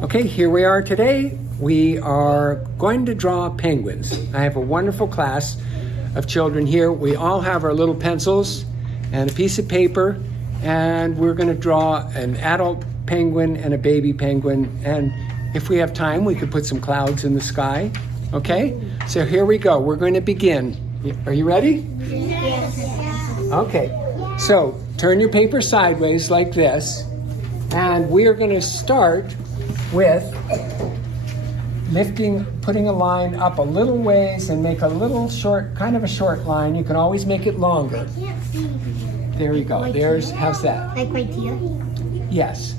Okay, here we are today. We are going to draw penguins. I have a wonderful class of children here. We all have our little pencils and a piece of paper, and we're going to draw an adult penguin and a baby penguin. And if we have time, we could put some clouds in the sky. Okay, so here we go. We're going to begin. Are you ready? Yes. Okay, so turn your paper sideways like this, and we are going to start with putting a line up a little ways and make a little short, kind of a short line. You can always make it longer. I can't see. There you go. How's that? Like right here? Yes.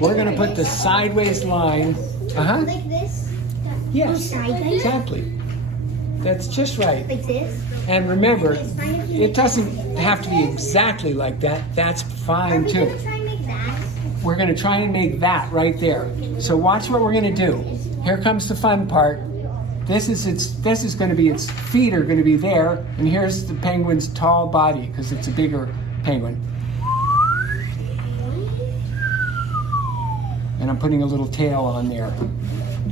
We're going to put the sideways line. Like this? Yes, Sideways? exactly. That's just right. Like this? And remember, it doesn't have to be exactly like that. That's fine too. Are we going to try and make that? We're going to try and make that right there. So watch what we're going to do. Here comes the fun part. This is going to be, its feet are going to be there, and here's the penguin's tall body because it's a bigger penguin. And I'm putting a little tail on there,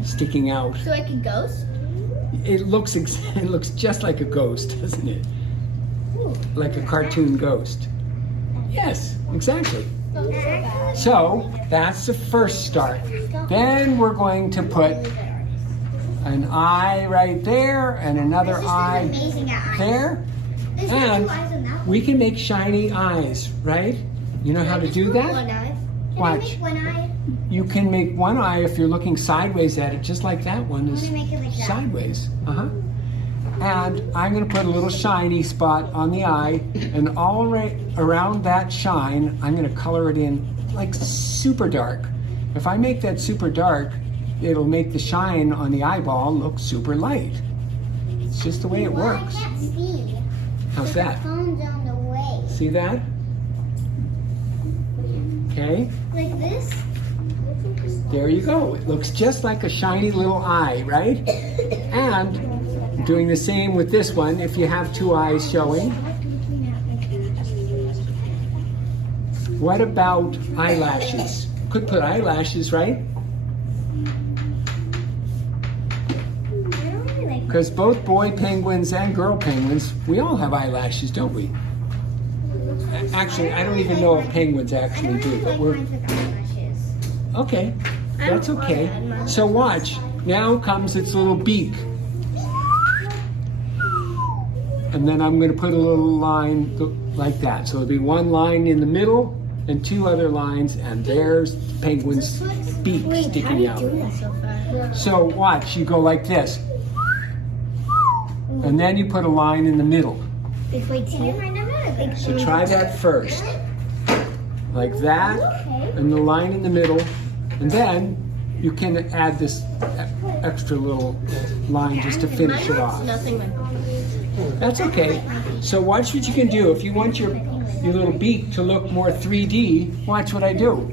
sticking out. So like a ghost? It looks just like a ghost, doesn't it? Like a cartoon ghost. Yes, exactly. So that's the first start. Then we're going to put an eye right there and another eye there. And we can make shiny eyes, right? You know how to do that? Watch. You can make one eye if you're looking sideways at it, just like that one is sideways. And I'm going to put a little shiny spot on the eye, and all right around that shine, I'm going to color it in like super dark. If I make that super dark, it'll make the shine on the eyeball look super light. It's just the way it works. I can't see. How's that? The phone's on the way. See that? Okay. Like this? There you go. It looks just like a shiny little eye, right? And doing the same with this one if you have two eyes showing. What about eyelashes? Could put eyelashes, right? Because both boy penguins and girl penguins, we all have eyelashes, don't we? Actually, I don't even know if penguins actually do, but we're... Okay, that's okay. So watch, now comes its little beak. And then I'm going to put a little line like that. So it'll be one line in the middle and two other lines, and there's the penguin's beak sticking out. So watch, you go like this. And then you put a line in the middle. So try that first. Like that, and the line in the middle. And then you can add this extra little line just to finish it off. That's okay. So watch what you can do. If you want your little beak to look more 3D, watch what I do.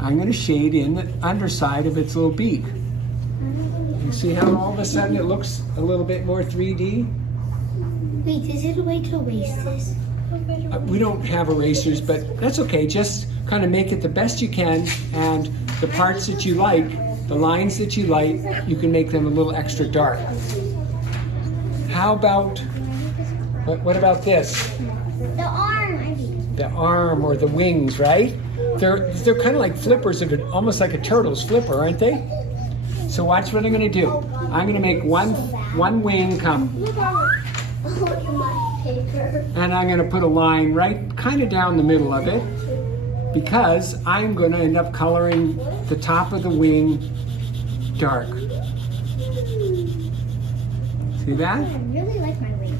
I'm going to shade in the underside of its little beak. You see how all of a sudden it looks a little bit more 3D? Wait, is it a way to erase this? We don't have erasers, but that's okay. Just kind of make it the best you can, and the parts that you like, the lines that you like, you can make them a little extra dark. How about, what about this? The arm. The arm or the wings, right? They're kind of like flippers, almost like a turtle's flipper, aren't they? So watch what I'm going to do. I'm going to make one wing come. And I'm going to put a line right kind of down the middle of it, because I'm going to end up coloring the top of the wing dark. See that? I really like my wing.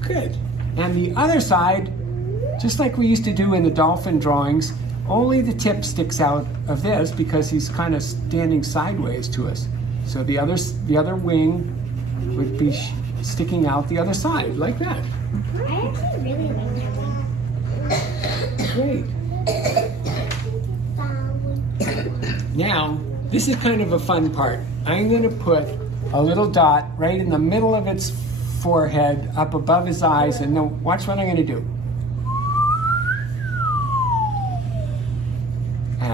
Good. And the other side, just like we used to do in the dolphin drawings, only the tip sticks out of this because he's kind of standing sideways to us. So the other wing would be sticking out the other side, like that. I actually really like my wing. Great. Now, this is kind of a fun part. I'm going to put a little dot right in the middle of its forehead, up above his eyes, and then watch what I'm going to do.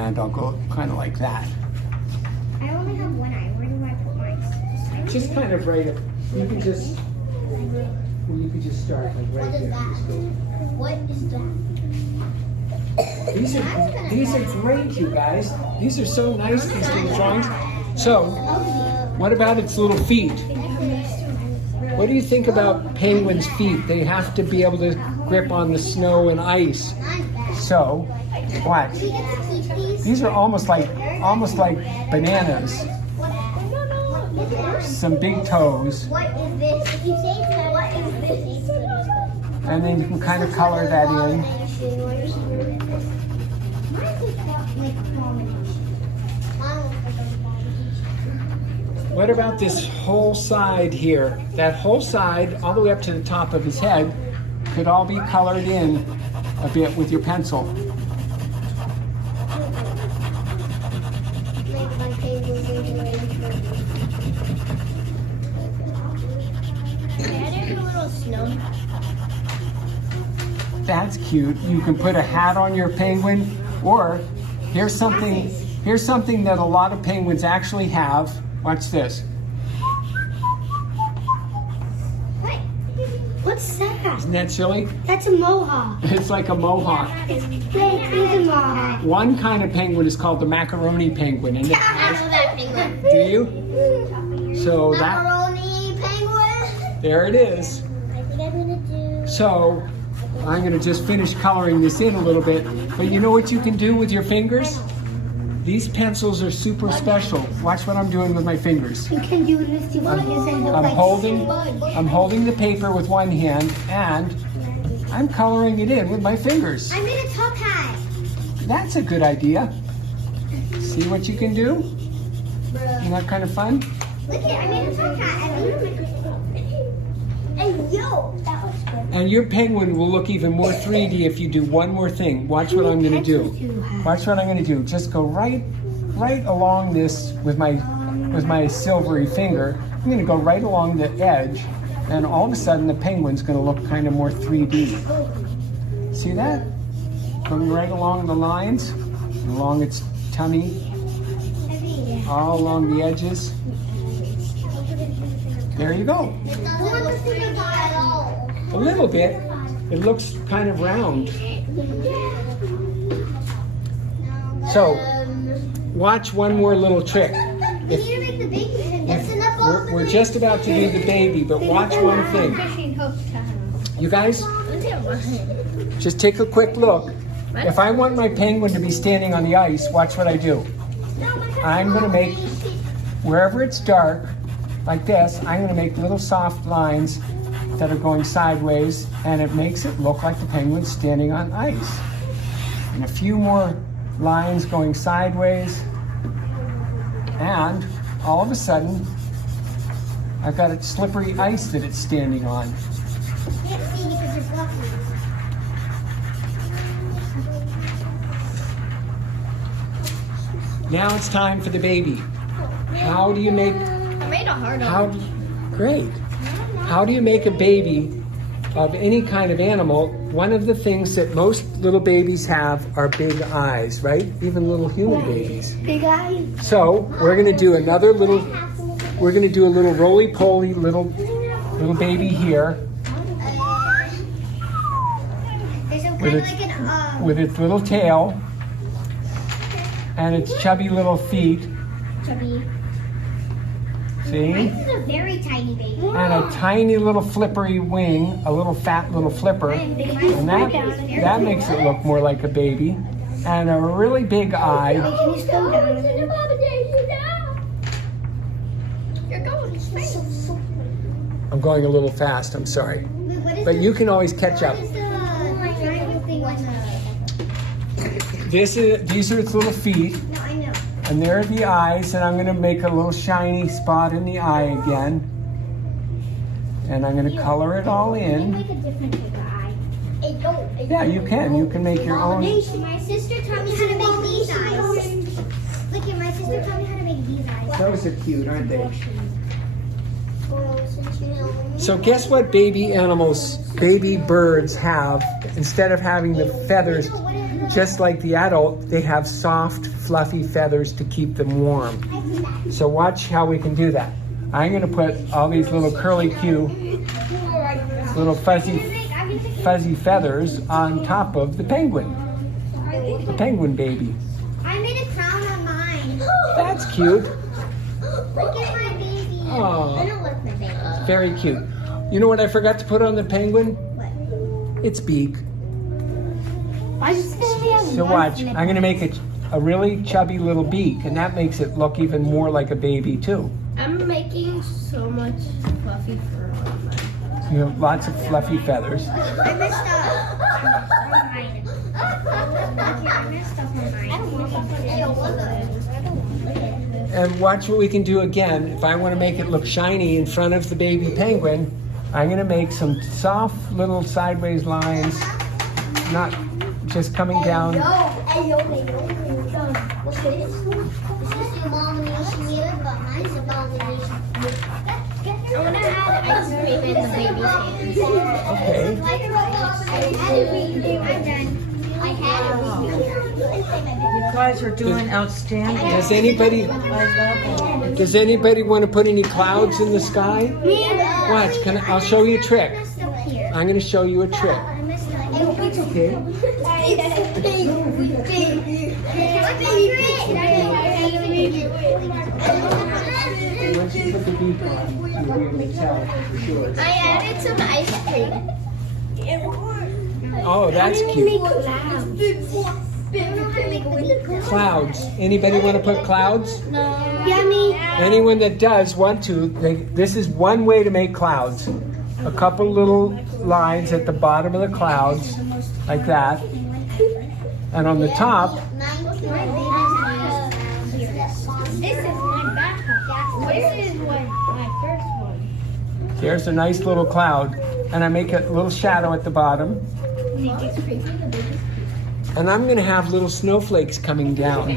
and I'll go kind of like that. I only have one eye. Where do I put mine? Just kind of right up. You could just start like right there. What is that? These are great, you guys. These are so nice, these little drawings. So, what about its little feet? What do you think about penguins' feet? They have to be able to grip on the snow and ice. So, watch. These are almost like bananas. Some big toes. What is this? If you say what is this? And then you can kind of color that in. What about this whole side here? That whole side, all the way up to the top of his head, could all be colored in a bit with your pencil. That's cute. You can put a hat on your penguin, or here's something that a lot of penguins actually have. Watch this. What? What's that? Isn't that silly? That's a mohawk. It's like a mohawk. It's a mohawk. One kind of penguin is called the macaroni penguin. And I know that penguin. do you? So that, Macaroni penguin. there it is. I think I'm gonna do. So I'm gonna just finish coloring this in a little bit. But you know what you can do with your fingers? These pencils are super special. Watch what I'm doing with my fingers. You can do this too. I'm holding the paper with one hand and I'm coloring it in with my fingers. I made a top hat. That's a good idea. See what you can do? Isn't that kind of fun? Look at it, I made a top hat. And yo, that looks good. And your penguin will look even more 3D if you do one more thing. Watch what I'm going to do. Watch what I'm going to do. Just go right along this with my silvery finger. I'm going to go right along the edge, and all of a sudden the penguin's going to look kind of more 3D. See that? Going right along the lines, along its tummy, all along the edges. There you go. It doesn't look pretty at all. A little bit. It looks kind of round. So, watch one more little trick. We need to make the baby. That's enough of We're just about to do the baby, but watch one thing. You guys, just take a quick look. If I want my penguin to be standing on the ice, watch what I do. I'm going to make, wherever it's dark, like this, I'm going to make little soft lines that are going sideways, and it makes it look like the penguin's standing on ice. And a few more lines going sideways, and all of a sudden, I've got a slippery ice that it's standing on. Can't see because it's lucky. Now it's time for the baby. How do you make, I made a heart on. great. How do you make a baby of any kind of animal? One of the things that most little babies have are big eyes, right? Even little human babies. Big eyes. So we're gonna do another little, we're gonna do a little roly-poly little baby here with its little tail and its chubby little feet. Chubby. See? This is a very tiny baby. And a tiny little flippery wing, a little fat little flipper. And that makes it look more like a baby. And a really big eye. Can you slow down? You're going straight. I'm going a little fast, I'm sorry. But you can always catch up. These are its little feet. No, I know. And there are the eyes, and I'm going to make a little shiny spot in the eye again. And I'm going to color it all in. Make a different type of eye. Yeah, you can. You can make your own. My sister taught me how to make these eyes. Look at my sister taught me how to make these eyes. Those are cute, aren't they? So guess what baby animals, baby birds have, instead of having the feathers just like the adult, they have soft, fluffy feathers to keep them warm. So watch how we can do that. I'm gonna put all these little curly-Q, little fuzzy feathers on top of the penguin baby. I made a crown on mine. That's cute. Look at my baby. Oh. I don't like my baby. Very cute. You know what I forgot to put on the penguin? What? Its beak. So So watch, I'm gonna make a really chubby little beak, and that makes it look even more like a baby too. I'm making so much fluffy fur on mine. You have lots of fluffy feathers. I messed up on mine. Okay, I messed up on mine. I don't want to. And watch what we can do again. If I want to make it look shiny in front of the baby penguin, I'm gonna make some soft little sideways lines, not just coming down. Look at this. This is the abomination here, but mine's abomination. I want to add ice cream in the baby's hands. Okay. I'm done. I had You guys are doing outstanding. Does anybody want to put any clouds in the sky? Watch, I'll show you a trick. messed up here. I'm going to show you a trick. I messed up. It's okay. Once you put the beak on, you'll be able to tell for sure. I added some ice cream. Oh, that's cute. Clouds. Anybody want to put clouds? Yummy. Anyone that does want to, this is one way to make clouds. A couple little lines at the bottom of the clouds, like that. And on the top, This is my backpack. This is my first one. there's a nice little cloud. And I make a little shadow at the bottom. And I'm going to have little snowflakes coming down.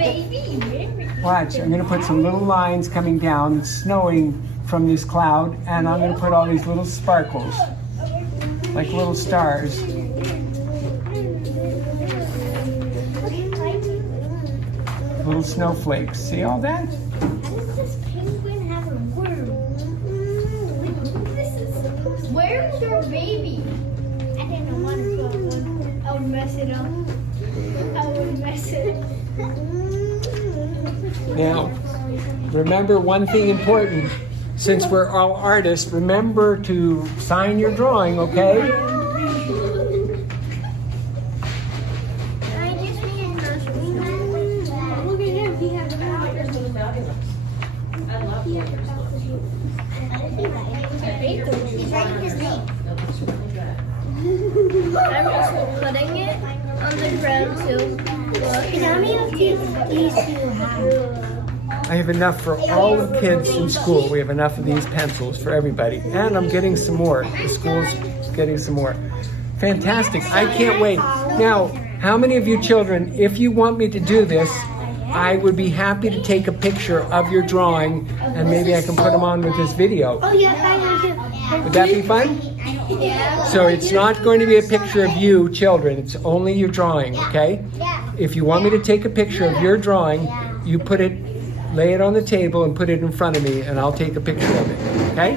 Watch, I'm going to put some little lines coming down, snowing from this cloud. And I'm going to put all these little sparkles, like little stars. Little snowflakes. See all that? How does this penguin have a worm? Where's your baby? I didn't want to put one. I would mess it up. I would mess it up. Now, remember one thing important. Since we're all artists, remember to sign your drawing, okay? I just made a nursery. Look at him. He has He's writing his name. I'm also putting it on the ground too. How many of these do you have? I have enough for all the kids in school. We have enough of these pencils for everybody. And I'm getting some more. The school's getting some more. Fantastic. I can't wait. Now, how many of you children, if you want me to do this, I would be happy to take a picture of your drawing and maybe I can put them on with this video. Oh, yes, I will do. Would that be fun? So it's not going to be a picture of you, children. It's only your drawing, okay? If you want me to take a picture of your drawing, you put it, lay it on the table and put it in front of me and I'll take a picture of it, okay?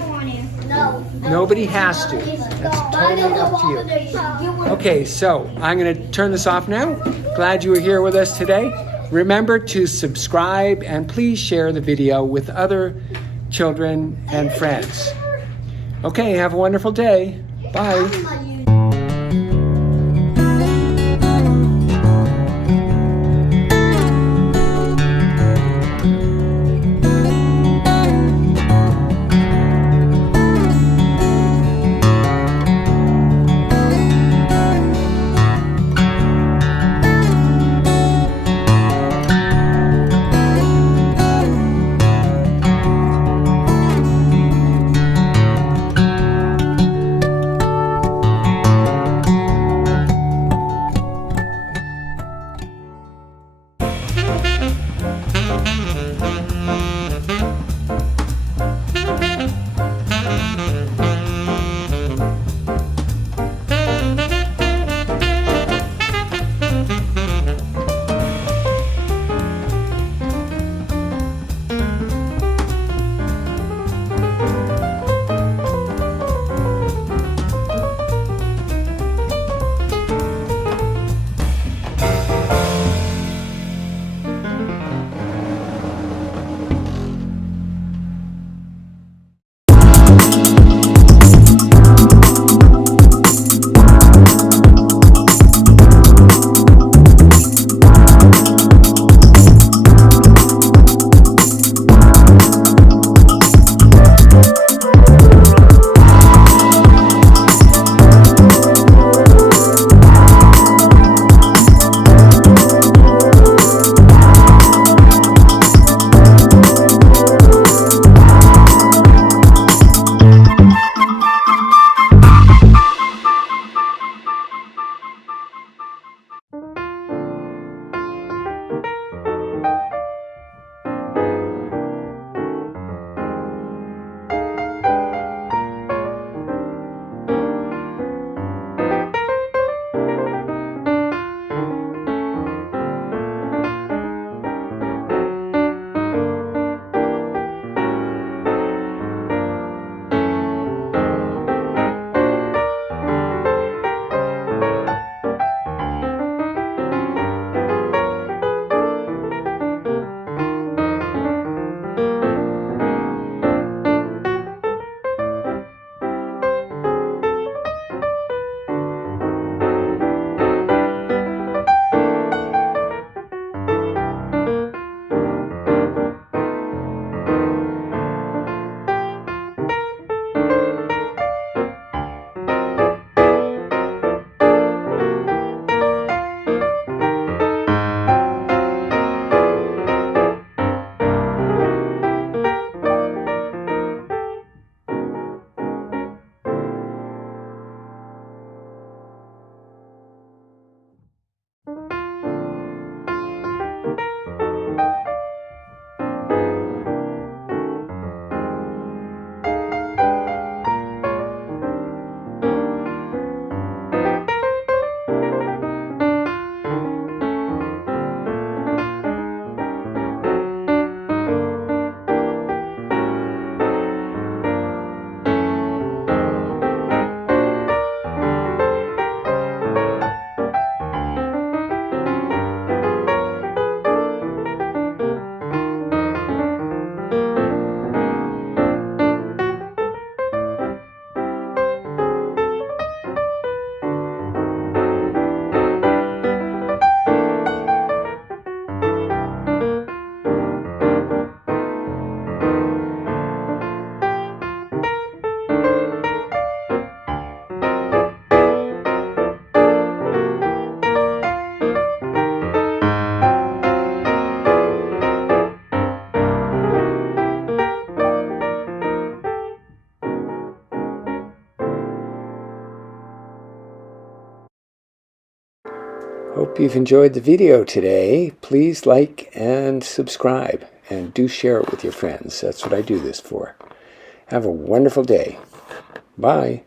No. Nobody has to. That's totally up to you. Okay, so I'm going to turn this off now. Glad you were here with us today. Remember to subscribe and please share the video with other children and friends. Okay, have a wonderful day. Bye. Hope you've enjoyed the video today. Please like and subscribe, and do share it with your friends. That's what I do this for. Have a wonderful day. Bye.